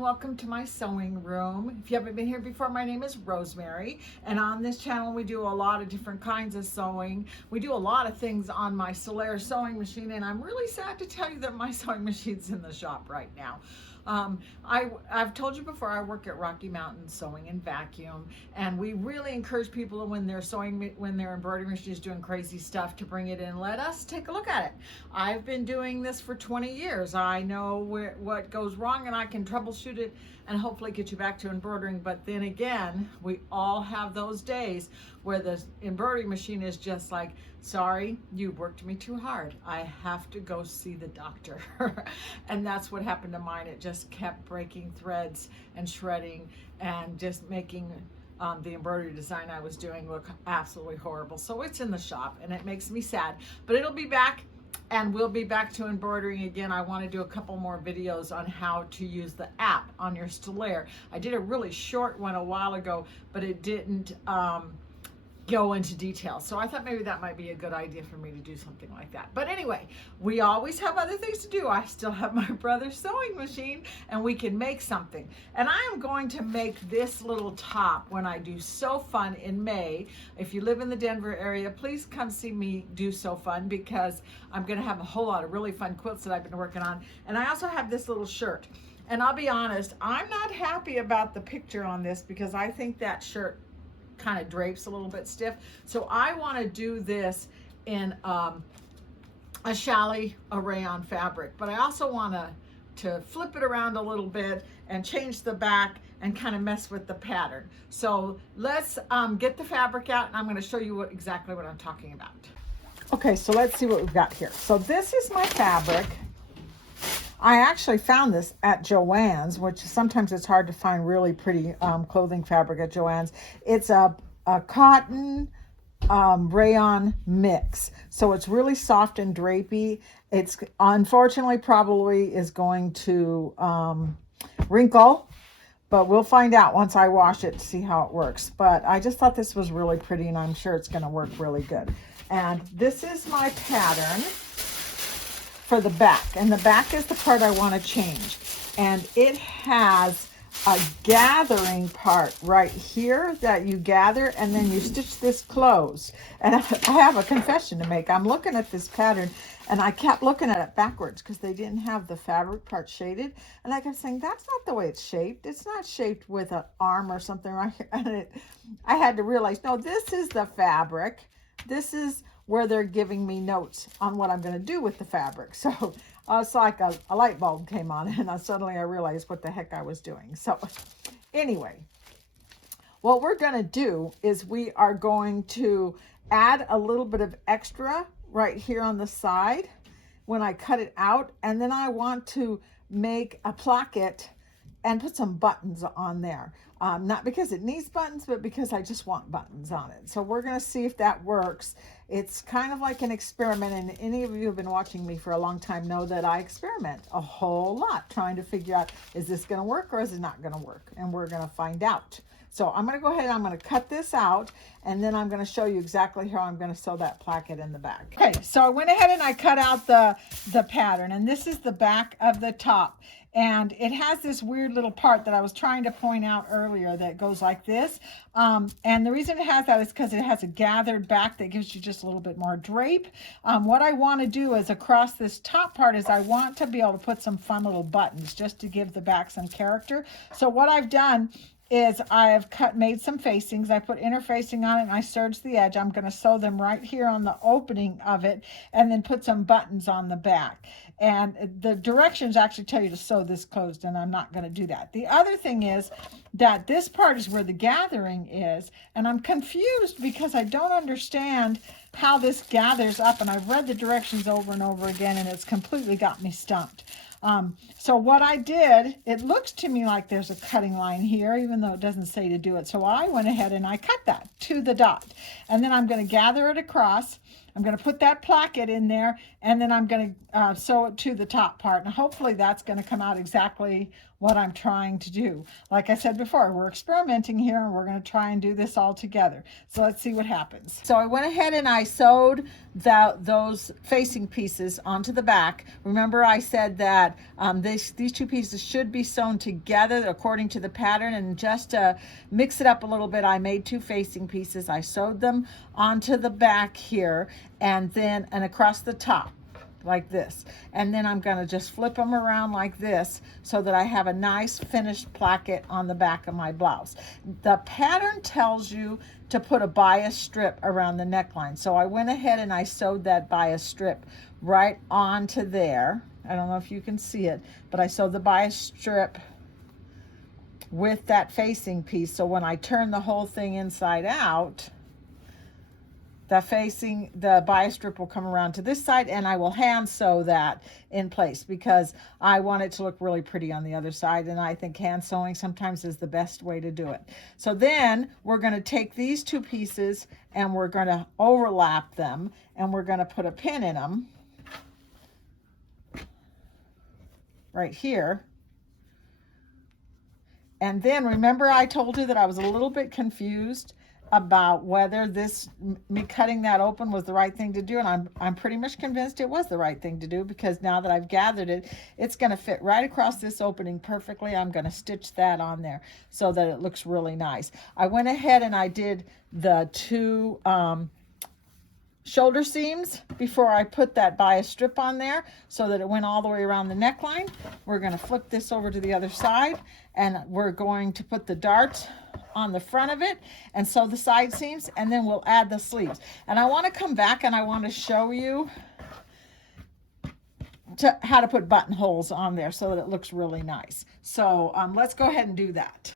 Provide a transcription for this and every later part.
and welcome to my sewing room. If you haven't been here before, my name is Rosemary, and on this channel we do a lot of different kinds of sewing. We do a lot of things on my Solaire sewing machine, and I'm really sad to tell you that my sewing machine's in the shop right now. I've told you before, I work at Rocky Mountain Sewing and Vacuum, and we really encourage people when they're sewing, when their embroidery machine is doing crazy stuff, to bring it in. Let us take a look at it. I've been doing this for 20 years. I know what goes wrong, and I can troubleshoot it and hopefully get you back to embroidering. But then again, we all have those days where the embroidery machine is just like, sorry, you worked me too hard. I have to go see the doctor. And that's what happened to mine. It just kept breaking threads and shredding and just making the embroidery design I was doing look absolutely horrible. So it's in the shop and it makes me sad, but it'll be back. And we'll be back to embroidering again. I want to do a couple more videos on how to use the app on your Solaire. I did a really short one a while ago, but it didn't go into detail. So I thought maybe that might be a good idea for me to do something like that. But anyway, we always have other things to do. I still have my brother's sewing machine, and we can make something. And I am going to make this little top when I do Sew Fun in May. If you live in the Denver area, please come see me do Sew Fun, because I'm going to have a whole lot of really fun quilts that I've been working on. And I also have this little shirt. And I'll be honest, I'm not happy about the picture on this, because I think that shirt kind of drapes a little bit stiff. So I want to do this in a challis, a rayon fabric, but I also want to flip it around a little bit and change the back and kind of mess with the pattern. So let's get the fabric out, and I'm going to show you exactly what I'm talking about. Okay, so let's see what we've got here. So this is my fabric. I actually found this at Joann's, which sometimes it's hard to find really pretty clothing fabric at Joann's. It's a cotton rayon mix. So it's really soft and drapey. It's unfortunately probably is going to wrinkle, but we'll find out once I wash it to see how it works. But I just thought this was really pretty, and I'm sure it's going to work really good. And this is my pattern for the back, and the back is the part I want to change, and it has a gathering part right here that you gather, and then you stitch this closed. And I have a confession to make. I'm looking at this pattern, and I kept looking at it backwards because they didn't have the fabric part shaded, and I kept saying, that's not the way it's shaped. It's not shaped with an arm or something right here. And I had to realize, no, this is the fabric. This is where they're giving me notes on what I'm going to do with the fabric. So it's like a light bulb came on, and suddenly I realized what the heck I was doing. So anyway, what we're going to do is we are going to add a little bit of extra right here on the side when I cut it out, and then I want to make a placket and put some buttons on there. Not because it needs buttons, but because I just want buttons on it. So we're going to see if that works. It's kind of like an experiment, and any of you who have been watching me for a long time know that I experiment a whole lot trying to figure out, is this going to work or is it not going to work? And we're going to find out. So I'm going to go ahead and I'm going to cut this out, and then I'm going to show you exactly how I'm going to sew that placket in the back. Okay, so I went ahead and I cut out the pattern, and this is the back of the top. And it has this weird little part that I was trying to point out earlier that goes like this. And the reason it has that is because it has a gathered back that gives you just a little bit more drape. What I want to do is across this top part is I want to be able to put some fun little buttons just to give the back some character. So what I've done is I've made some facings. I put interfacing on it, and I serged the edge. I'm going to sew them right here on the opening of it, and then put some buttons on the back. And the directions actually tell you to sew this closed, and I'm not going to do that. The other thing is that this part is where the gathering is, and I'm confused because I don't understand how this gathers up, and I've read the directions over and over again, and it's completely got me stumped. So what I did, it looks to me like there's a cutting line here, even though it doesn't say to do it. So I went ahead and I cut that to the dot, and then I'm going to gather it across, I'm going to put that placket in there, and then I'm going to sew it to the top part. And hopefully that's going to come out exactly what I'm trying to do. Like I said before, we're experimenting here, and we're going to try and do this all together. So let's see what happens. So I went ahead and I sewed those facing pieces onto the back. Remember I said that these two pieces should be sewn together according to the pattern, and just to mix it up a little bit, I made two facing pieces. I sewed them onto the back here, and across the top like this, and then I'm going to just flip them around like this so that I have a nice finished placket on the back of my blouse. The pattern tells you to put a bias strip around the neckline, so I went ahead and I sewed that bias strip right onto there. I don't know if you can see it, but I sewed the bias strip with that facing piece, so when I turn the whole thing inside out, the bias strip will come around to this side, and I will hand sew that in place because I want it to look really pretty on the other side, and I think hand sewing sometimes is the best way to do it. So then we're going to take these two pieces and we're going to overlap them, and we're going to put a pin in them right here. And then remember I told you that I was a little bit confused about whether me cutting that open was the right thing to do, and I'm pretty much convinced it was the right thing to do, because now that I've gathered it, it's going to fit right across this opening perfectly. I'm going to stitch that on there so that it looks really nice. I went ahead and I did the two shoulder seams before I put that bias strip on there so that it went all the way around the neckline. We're going to flip this over to the other side, and we're going to put the darts on the front of it and sew the side seams, and then we'll add the sleeves. And I want to come back and I want to show you how to put buttonholes on there so that it looks really nice. So let's go ahead and do that.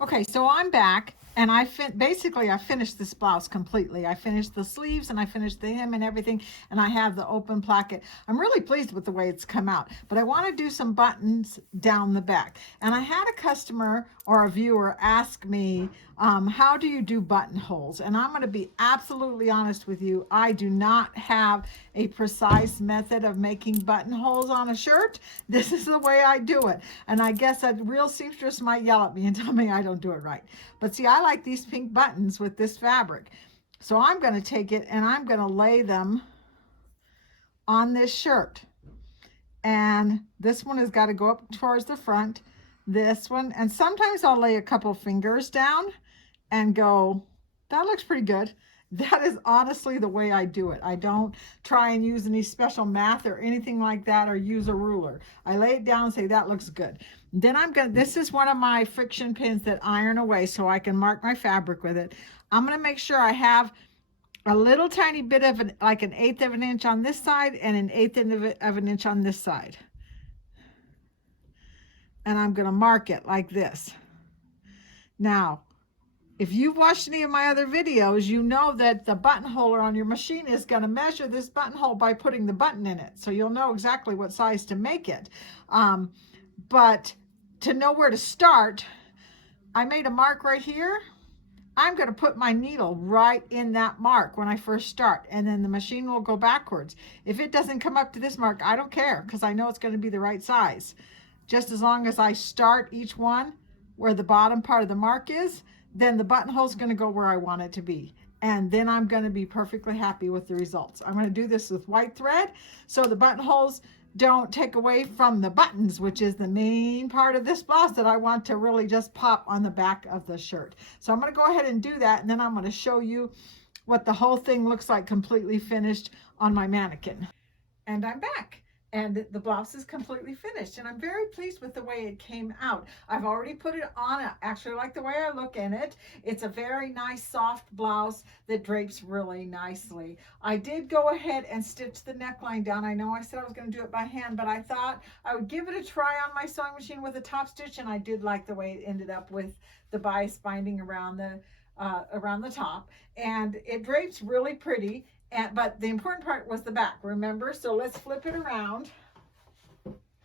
Okay, so I'm back, and I finished this blouse completely. I finished the sleeves, and I finished the hem and everything, and I have the open placket. I'm really pleased with the way it's come out, but I want to do some buttons down the back. And I had a customer or a viewer ask me, how do you do buttonholes? And I'm going to be absolutely honest with you. I do not have a precise method of making buttonholes on a shirt. This is the way I do it. And I guess a real seamstress might yell at me and tell me I don't do it right. But see, I like these pink buttons with this fabric. So I'm going to take it and I'm going to lay them on this shirt. And this one has got to go up towards the front. This one, and sometimes I'll lay a couple fingers down and go, that looks pretty good. That is honestly the way I do it. I don't try and use any special math or anything like that, or use a ruler. I lay it down and say, that looks good. Then this is one of my friction pins that iron away so I can mark my fabric with it. I'm going to make sure I have a little tiny bit of like an 1/8 of an inch on this side and an 1/8 of an inch on this side. And I'm going to mark it like this. Now, if you've watched any of my other videos, you know that the buttonholer on your machine is going to measure this buttonhole by putting the button in it. So you'll know exactly what size to make it. But to know where to start, I made a mark right here. I'm going to put my needle right in that mark when I first start, and then the machine will go backwards. If it doesn't come up to this mark, I don't care, because I know it's going to be the right size. Just as long as I start each one where the bottom part of the mark is, then the buttonhole is going to go where I want it to be. And then I'm going to be perfectly happy with the results. I'm going to do this with white thread so the buttonholes don't take away from the buttons, which is the main part of this blouse that I want to really just pop on the back of the shirt. So I'm going to go ahead and do that, and then I'm going to show you what the whole thing looks like completely finished on my mannequin. And I'm back. And the blouse is completely finished, and I'm very pleased with the way it came out. I've already put it on. I actually like the way I look in it. It's a very nice soft blouse that drapes really nicely. I did go ahead and stitch the neckline down. I know I said I was going to do it by hand, but I thought I would give it a try on my sewing machine with a top stitch, and I did like the way it ended up with the bias binding around the top, and it drapes really pretty. But the important part was the back, remember? So let's flip it around.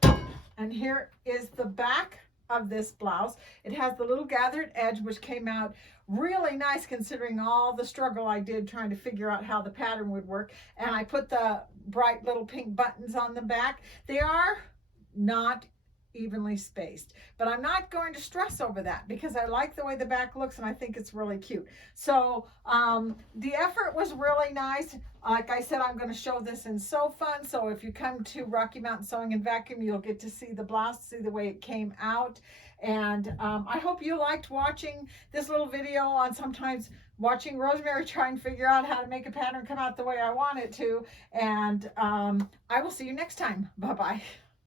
And here is the back of this blouse. It has the little gathered edge, which came out really nice considering all the struggle I did trying to figure out how the pattern would work. And I put the bright little pink buttons on the back. They are not evenly spaced, but I'm not going to stress over that because I like the way the back looks and I think it's really cute. So the effort was really nice. Like I said, I'm going to show this in Sew Fun, so if you come to Rocky Mountain Sewing and Vacuum, you'll get to see the blouse, see the way it came out. And I hope you liked watching this little video on sometimes watching Rosemary try and figure out how to make a pattern come out the way I want it to. And I will see you next time. Bye-bye.